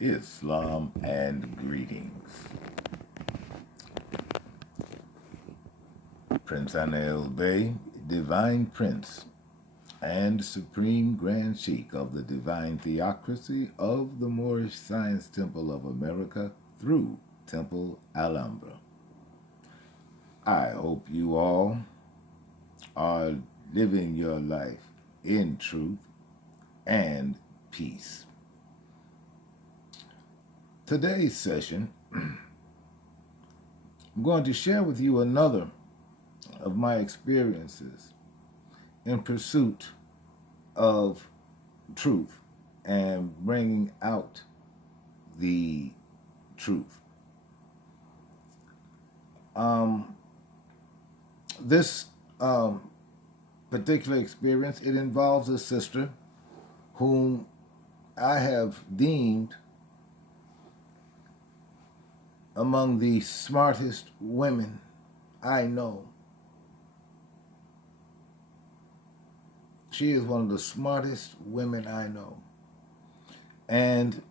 Islam and greetings. Princeanaelbey, Divine Prince and Supreme Grand Sheikh of the Divine Theocracy of the Moorish Science Temple of America through Temple Alhambra. I hope you all are living your life in truth and peace. Today's session, I'm going to share with you another of my experiences in pursuit of truth and bringing out the truth. This particular experience, it involves a sister whom I have deemed among the smartest women I know. She is one of the smartest women I know. And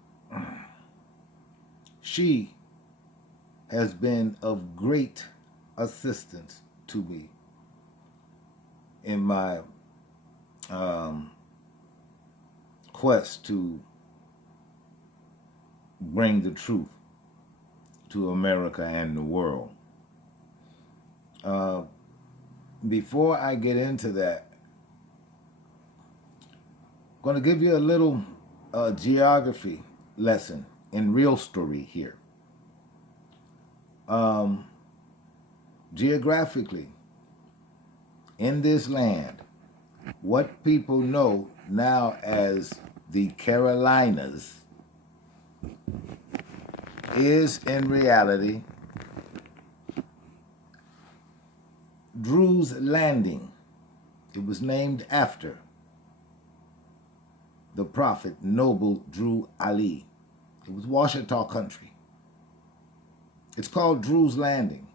she has been of great assistance to me in my quest to bring the truth to America and the world. Before I get into that, I'm going to give you a little geography lesson in real story here. Geographically, in this land, what people know now as the Carolinas is in reality Drew's Landing. It was named after the prophet Noble Drew Ali. It was Washita country. It's called Drew's Landing.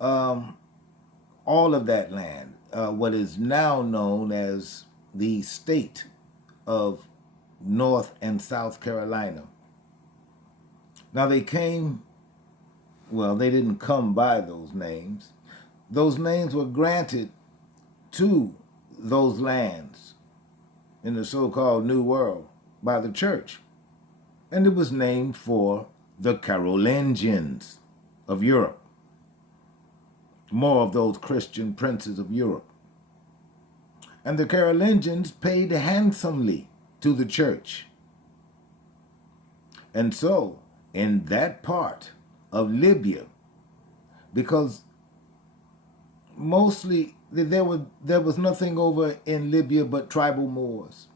All of that land, what is now known as the state of North and South Carolina. Now they came, well, they didn't come by those names. Those names were granted to those lands in the so-called New World by the church. And it was named for the Carolingians of Europe. More of those Christian princes of Europe. And the Carolingians paid handsomely to the church. And so, in that part of Libya, because mostly there was nothing over in Libya but tribal Moors.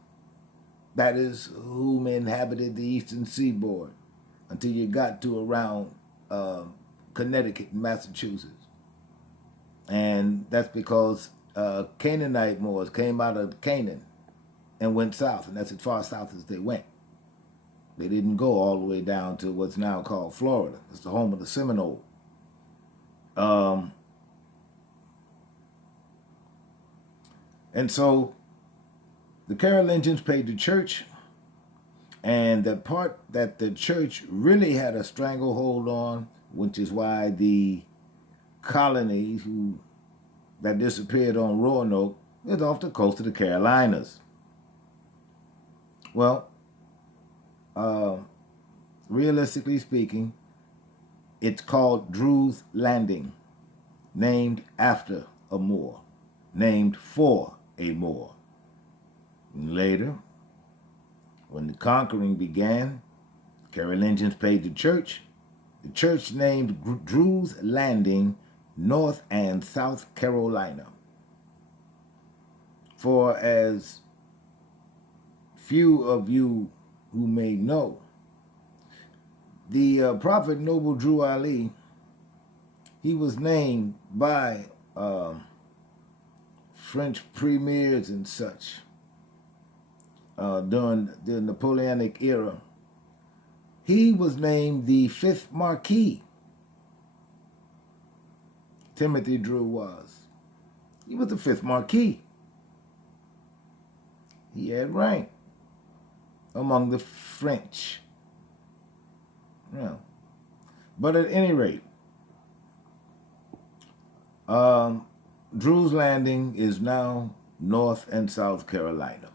That is whom inhabited the eastern seaboard until you got to around Connecticut and Massachusetts. And that's because Canaanite Moors came out of Canaan and went south, and that's as far south as they went. They didn't go all the way down to what's now called Florida. It's the home of the Seminole. And so the Carolingians paid the church, and the part that the church really had a stranglehold on, which is why the colonies that disappeared on Roanoke is off the coast of the Carolinas. Well, realistically speaking, it's called Drew's Landing, named after a Moor, named for a Moor. And later, when the conquering began, Carolingians paid the church. The church named Drew's Landing North and South Carolina. For as few of you who may know, the prophet Noble Drew Ali, he was named by French premiers and such during the Napoleonic era. He was named the 5th Marquis. Timothy Drew was. He was the 5th Marquis. He had rank. among the French. Yeah. But at any rate, Drew's Landing is now North and South Carolina.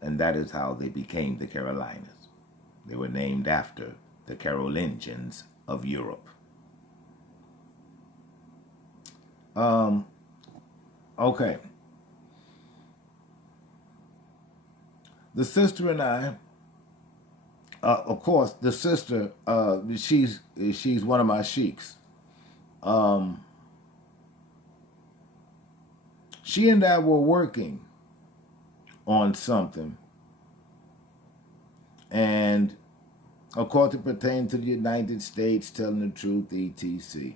And that is how they became the Carolinas. They were named after the Carolingians of Europe. Okay. The sister and I, of course, the sister, she's one of my sheiks. She and I were working on something, and of course it pertained to the United States, telling the truth, etc.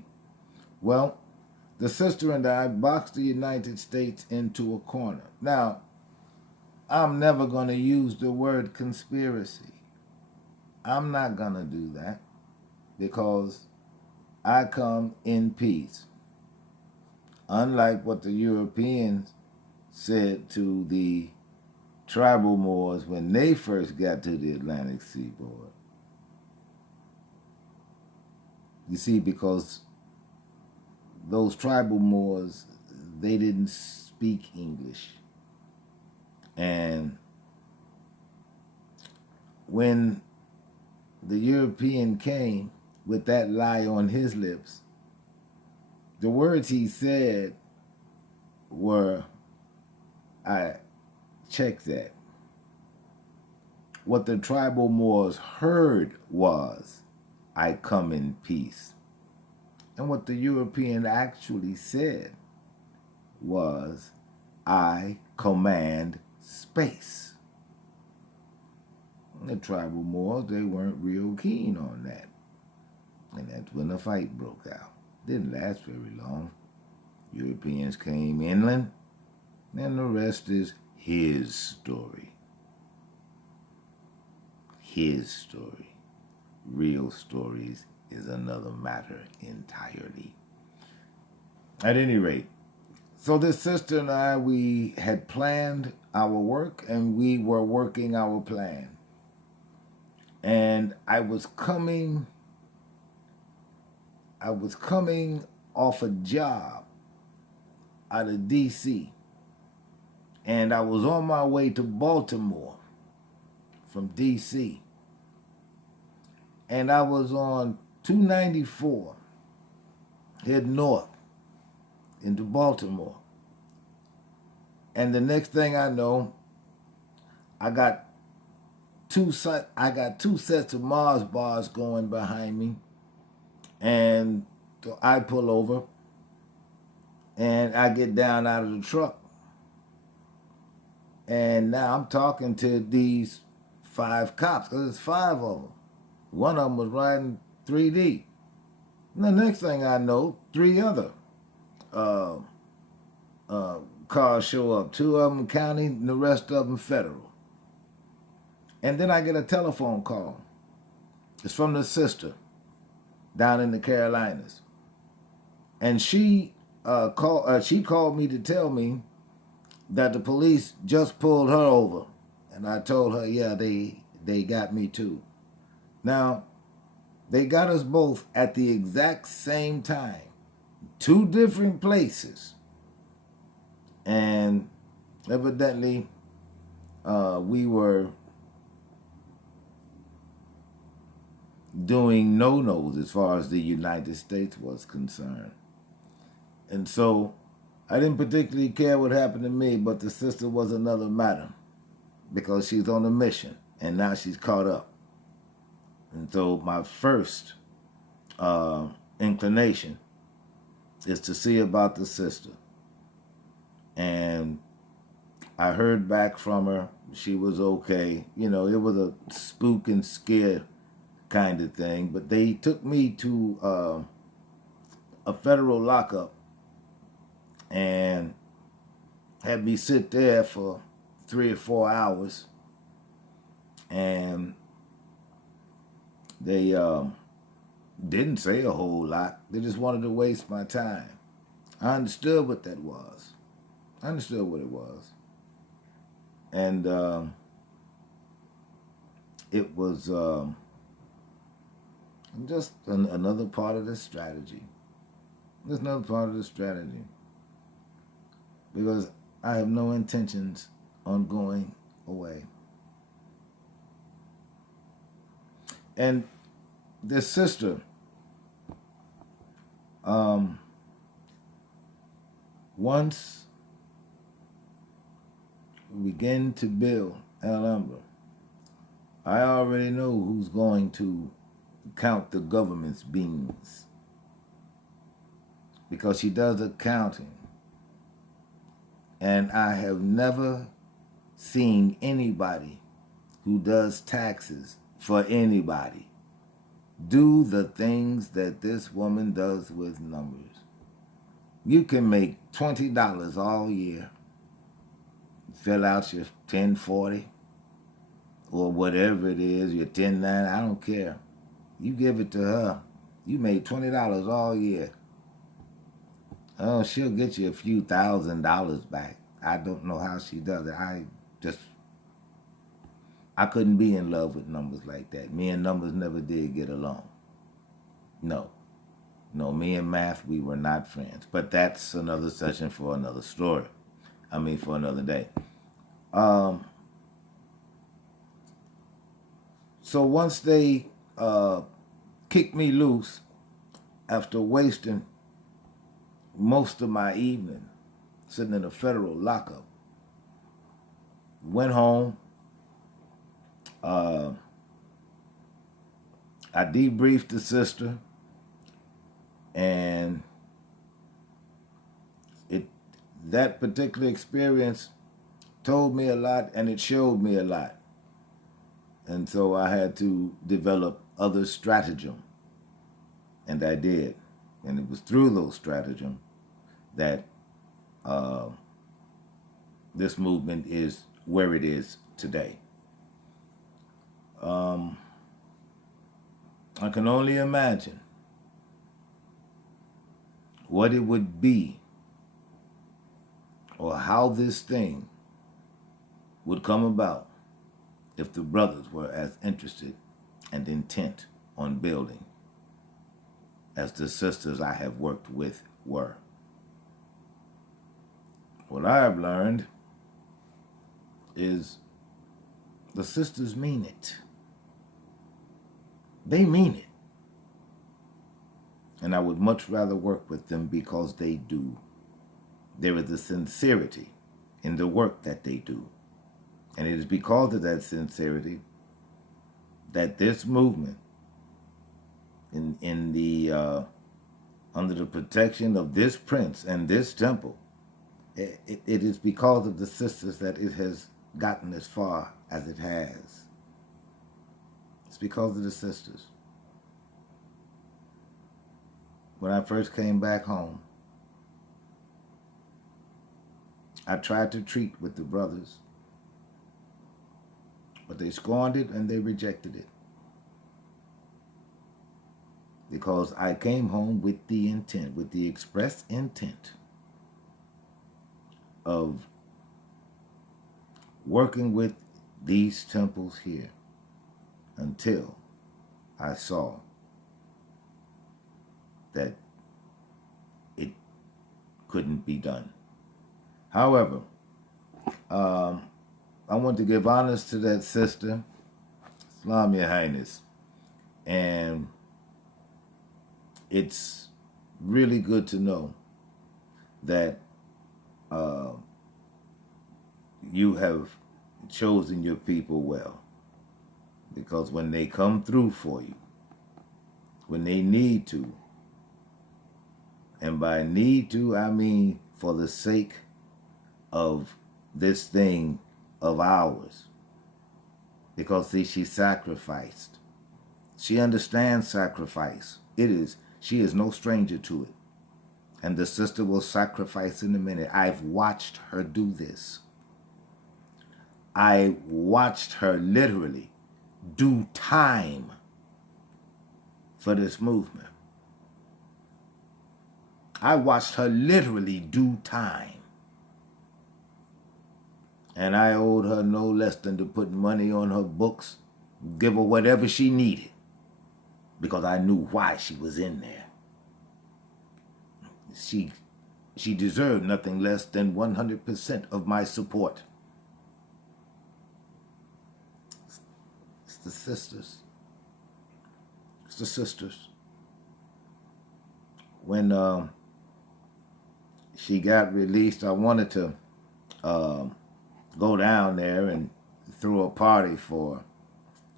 Well, the sister and I boxed the United States into a corner. Now, I'm never going to use the word conspiracy. I'm not going to do that because I come in peace. Unlike what the Europeans said to the tribal Moors when they first got to the Atlantic seaboard. You see, because those tribal Moors, they didn't speak English. And when the European came with that lie on his lips, the words he said were, check that. What the tribal Moors heard was, I come in peace. And what the European actually said was, I command space. The tribal Moors, they weren't real keen on that. And that's when the fight broke out. Didn't last very long. Europeans came inland, and the rest is his story. His story. Real stories is another matter entirely. At any rate, so this sister and I, we had planned our work and we were working our plan. And I was coming off a job out of D.C. And I was on my way to Baltimore from D.C. And I was on 294 heading north into Baltimore. And the next thing I know, I got two sets of Mars bars going behind me. And so I pull over and I get down out of the truck. And now I'm talking to these 5 cops, because there's 5 of them. One of them was riding 3D. And the next thing I know, 3 other cars show up. 2 of them county and the rest of them federal. And then I get a telephone call. It's from the sister down in the Carolinas. And she called me to tell me that the police just pulled her over. And I told her, yeah, they got me too. Now, they got us both at the exact same time. 2 different places. And evidently, we were doing no-nos as far as the United States was concerned. And so I didn't particularly care what happened to me, but the sister was another matter because she's on a mission and now she's caught up. And so my first inclination is to see about the sister. And I heard back from her. She was okay. You know, it was a spook and scare kind of thing. But they took me to a federal lockup and had me sit there for 3 or 4 hours. And they didn't say a whole lot. They just wanted to waste my time. I understood what that was. I understood what it was. And it was just another part of the strategy. Just another part of the strategy. Because I have no intentions on going away. And this sister, once we begin to build Alhambra, I already know who's going to count the government's beans, because she does accounting. And I have never seen anybody who does taxes for anybody do the things that this woman does with numbers. You can make $20 all year, fill out your 1040 or whatever it is, your 1090, I don't care. You give it to her, you made $20 all year. Oh, she'll get you a few $1,000s back. I don't know how she does it. I couldn't be in love with numbers like that. Me and numbers never did get along. No, me and math, we were not friends. But that's another session for another story. For another day. So once they kicked me loose after wasting most of my evening sitting in a federal lockup, went home. I debriefed the sister, and that particular experience told me a lot, and it showed me a lot. And so I had to develop other stratagem, and I did. And it was through those stratagem that this movement is where it is today. I can only imagine what it would be, or how this thing would come about, if the brothers were as interested and intent on building as the sisters I have worked with were. What I have learned is the sisters mean it. They mean it. And I would much rather work with them because they do. There is a sincerity in the work that they do. And it is because of that sincerity that this movement, in the under the protection of this prince and this temple, it is because of the sisters that it has gotten as far as it has. It's because of the sisters. When I first came back home, I tried to treat with the brothers, but they scorned it and they rejected it. Because I came home with the intent, with the express intent of working with these temples here until I saw that it couldn't be done. However, I want to give honors to that sister, Salam, Your Highness, and it's really good to know that you have chosen your people well, because when they come through for you, when they need to, and by need to, I mean for the sake of this thing of ours, because see, she sacrificed. She understands sacrifice. She is no stranger to it. And the sister will sacrifice in a minute. I've watched her do this. I watched her literally do time for this movement. I watched her literally do time. And I owed her no less than to put money on her books give her whatever she needed, because I knew why she was in there. She deserved nothing less than 100% of my support. It's the sisters. It's the sisters. When she got released, I wanted to go down there and throw a party for her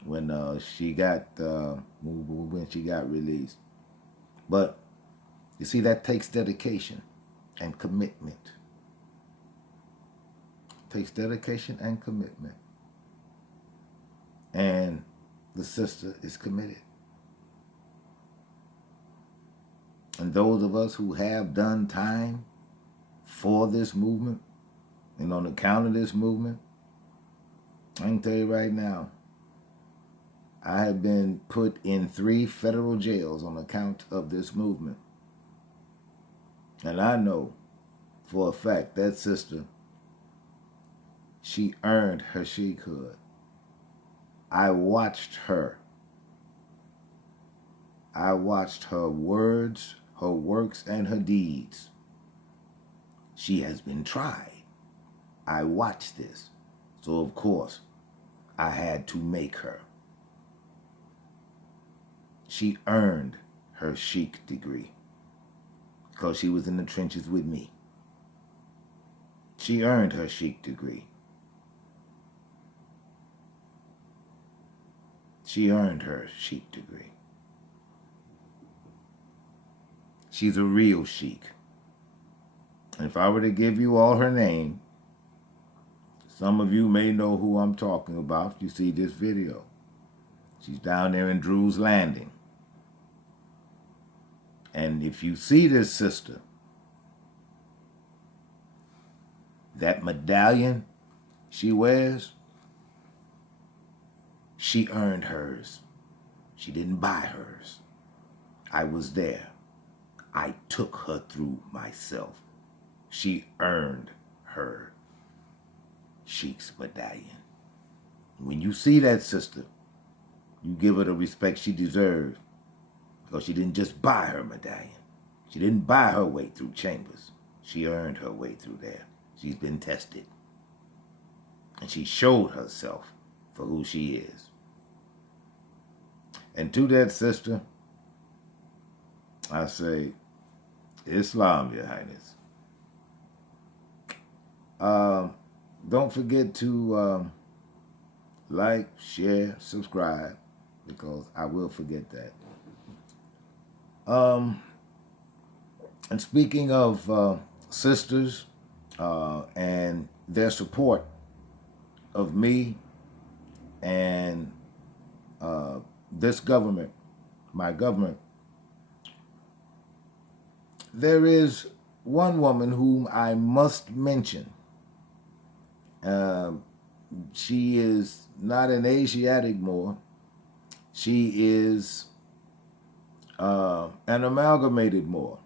when she got released. But you see, that takes dedication and commitment. It takes dedication and commitment. And the sister is committed. And those of us who have done time for this movement and on account of this movement, I can tell you right now, I have been put in 3 federal jails on account of this movement. And I know for a fact that sister, she earned her sheikhood. I watched her. I watched her words, her works, and her deeds. She has been tried. I watched this. So of course, I had to make her. She earned her sheik degree because she was in the trenches with me. She earned her sheik degree. She earned her sheik degree. She's a real sheik. And if I were to give you all her name, some of you may know who I'm talking about if you see this video. She's down there in Drew's Landing. And if you see this sister, that medallion she wears, she earned hers. She didn't buy hers. I was there. I took her through myself. She earned her sheik's medallion. When you see that sister, you give her the respect she deserves, because she didn't just buy her medallion. She didn't buy her way through chambers. She earned her way through there. She's been tested. And she showed herself for who she is. And to that sister, I say, Islam, Your Highness. Don't forget to like, share, subscribe, because I will forget that. And speaking of sisters and their support of me and this government, my government, there is one woman whom I must mention. She is not an Asiatic Moor. She is an amalgamated Moor.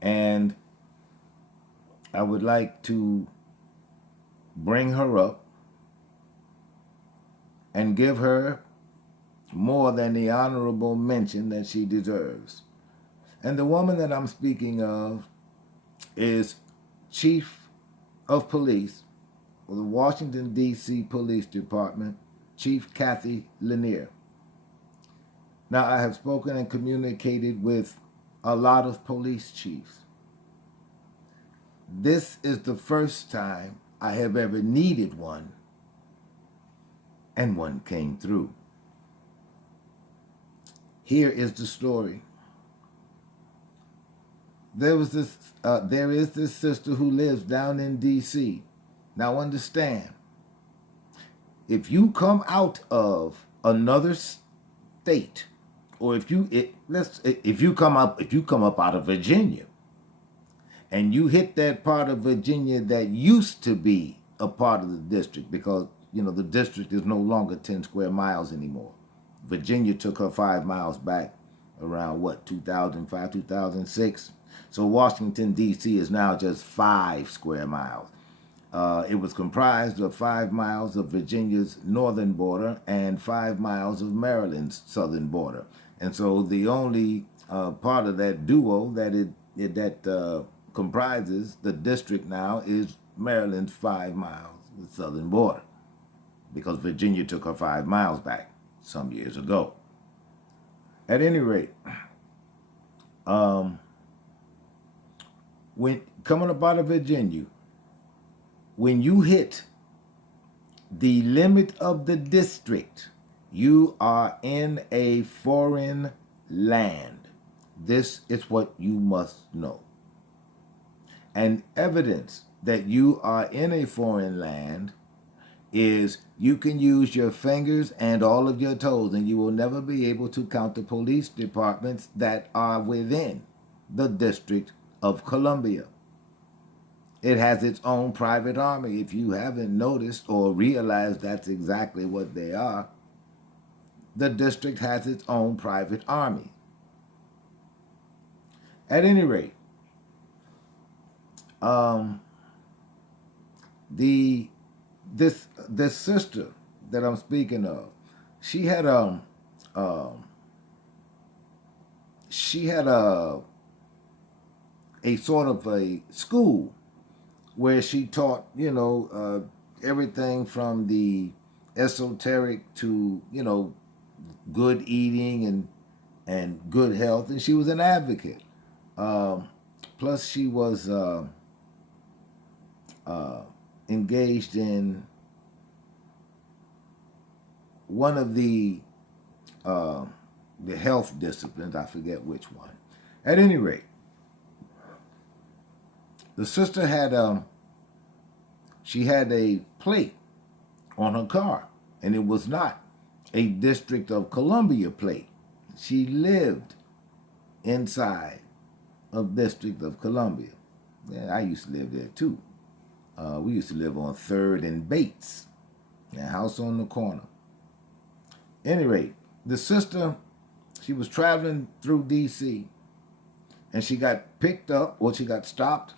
And I would like to bring her up and give her more than the honorable mention that she deserves. And the woman that I'm speaking of is Chief of Police for the Washington, D.C. Police Department, Chief Cathy Lanier. Now, I have spoken and communicated with a lot of police chiefs. This is the first time I have ever needed one, and one came through. Here is the story. There is this sister who lives down in D.C. Now understand, if you come out of another state, or if you come up out of Virginia, and you hit that part of Virginia that used to be a part of the district, because the district is no longer 10 square miles anymore. Virginia took her 5 miles back around 2005, 2006. So Washington, D.C. is now just 5 square miles. It was comprised of 5 miles of Virginia's northern border and 5 miles of Maryland's southern border. And so the only part of that duo that comprises the district now is Maryland's 5 miles, the southern border, because Virginia took her 5 miles back some years ago. At any rate, when coming up out of Virginia, when you hit the limit of the district, you are in a foreign land. This is what you must know. And evidence that you are in a foreign land is you can use your fingers and all of your toes, and you will never be able to count the police departments that are within the District of Columbia. It has its own private army. If you haven't noticed or realized that's exactly what they are, the district has its own private army. At any rate, this sister that I'm speaking of, she had a sort of a school where she taught, everything from the esoteric to, good eating and good health, and she was an advocate. Plus, she was engaged in one of the health disciplines. I forget which one. At any rate, the sister had she had a plate on her car, and it was not a District of Columbia plate. She lived inside of District of Columbia. Yeah, I used to live there too. We used to live on 3rd and Bates, a house on the corner. Any rate, the sister, she was traveling through D.C., and she got picked up, or she got stopped,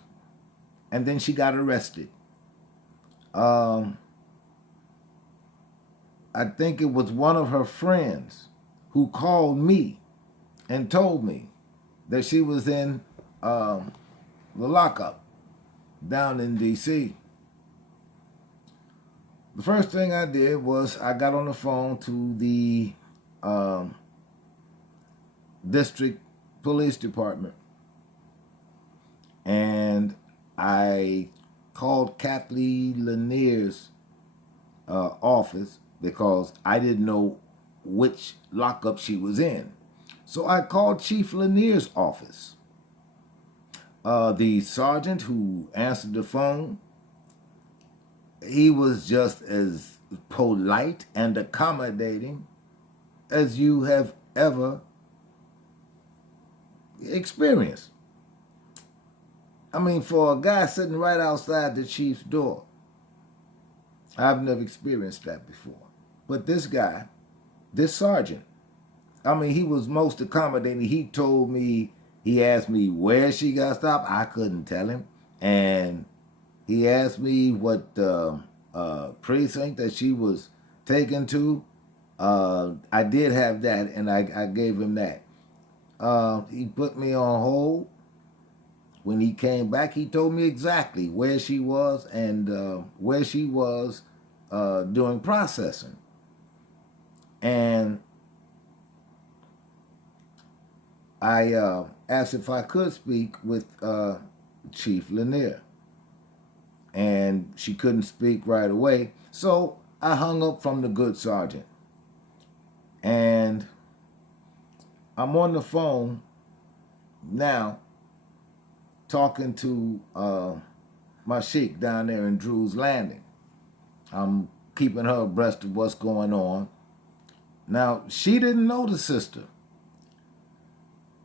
and then she got arrested. I think it was one of her friends who called me and told me that she was in the lockup down in D.C. The first thing I did was I got on the phone to the district police department, and I called Cathy Lanier's office because I didn't know which lockup she was in. So I called Chief Lanier's office. The sergeant who answered the phone, he was just as polite and accommodating as you have ever experienced. I mean, for a guy sitting right outside the chief's door, I've never experienced that before. But this guy, this sergeant, I mean, he was most accommodating. He told me, he asked me where she got stopped. I couldn't tell him. And he asked me what precinct that she was taken to. I did have that, and I gave him that. He put me on hold. When he came back, he told me exactly where she was and where she was doing processing. And I asked if I could speak with Chief Lanier. And she couldn't speak right away. So I hung up from the good sergeant. And I'm on the phone now talking to my sheik down there in Drew's Landing. I'm keeping her abreast of what's going on. Now, she didn't know the sister,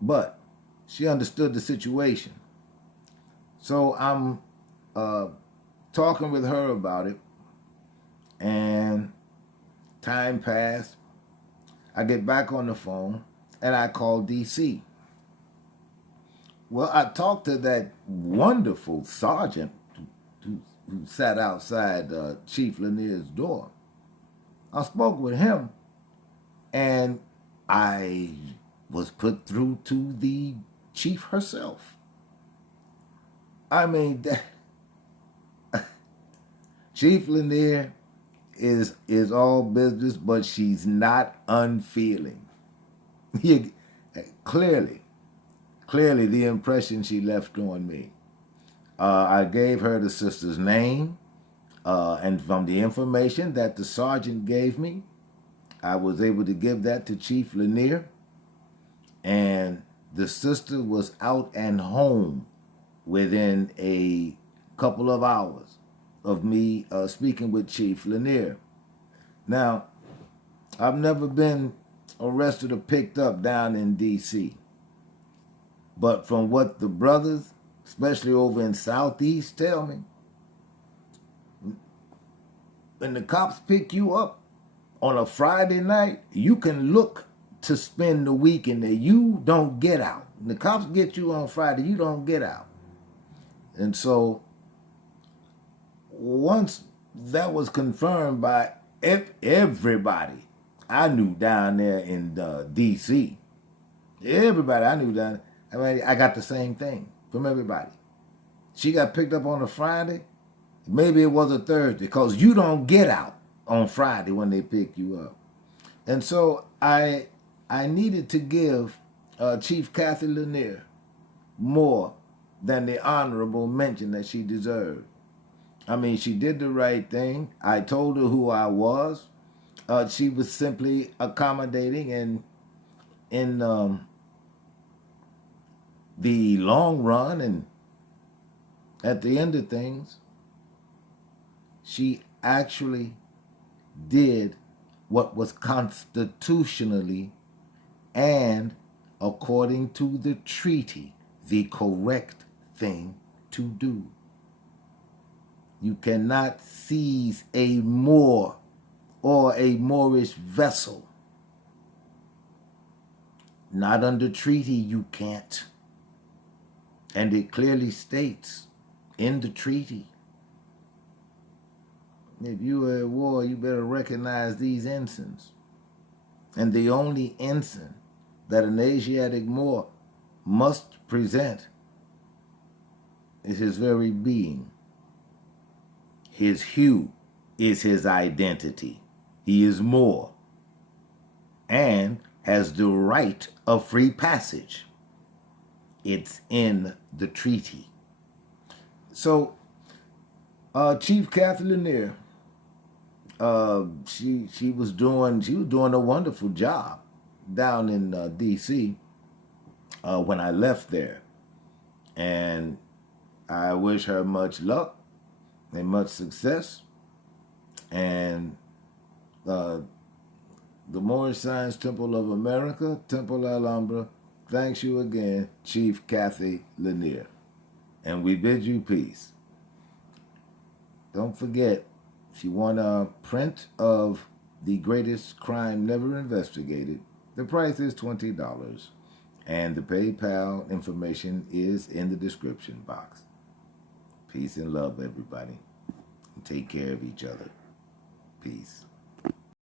but she understood the situation. So I'm talking with her about it, and time passed. I get back on the phone, and I call D.C. Well, I talked to that wonderful sergeant who's who sat outside Chief Lanier's door. I spoke with him, and I was put through to the chief herself. I mean, Chief Lanier is all business, but she's not unfeeling. Clearly, the impression she left on me. I gave her the sister's name, and from the information that the sergeant gave me, I was able to give that to Chief Lanier, and the sister was out and home within a couple of hours of me speaking with Chief Lanier. Now, I've never been arrested or picked up down in D.C., but from what the brothers, especially over in Southeast, tell me, when the cops pick you up on a Friday night, you can look to spend the weekend there. You don't get out. When the cops get you on Friday, you don't get out. And so once that was confirmed by everybody I knew down there in D.C., everybody I knew down there, I mean, I got the same thing from everybody. She got picked up on a Friday. Maybe it was a Thursday, because you don't get out on Friday when they pick you up. And so I needed to give Chief Cathy Lanier more than the honorable mention that she deserved. I mean, she did the right thing. I told her who I was. She was simply accommodating, and in the long run and at the end of things, she actually did what was constitutionally and according to the treaty the correct thing to do. You cannot seize a Moor or a Moorish vessel. Not under treaty, you can't. And it clearly states in the treaty, if you are at war, you better recognize these ensigns. And the only ensign that an Asiatic Moor must present is his very being. His hue is his identity. He is Moor and has the right of free passage. It's in the treaty. So, Chief Cathy Lanier, she was doing a wonderful job down in D.C. When I left there, and I wish her much luck and much success. And the Moorish Science Temple of America, Temple Alhambra, thanks you again, Chief Cathy Lanier. And we bid you peace. Don't forget, if you want a print of The Greatest Crime Never Investigated, the price is $20. And the PayPal information is in the description box. Peace and love, everybody. And take care of each other. Peace.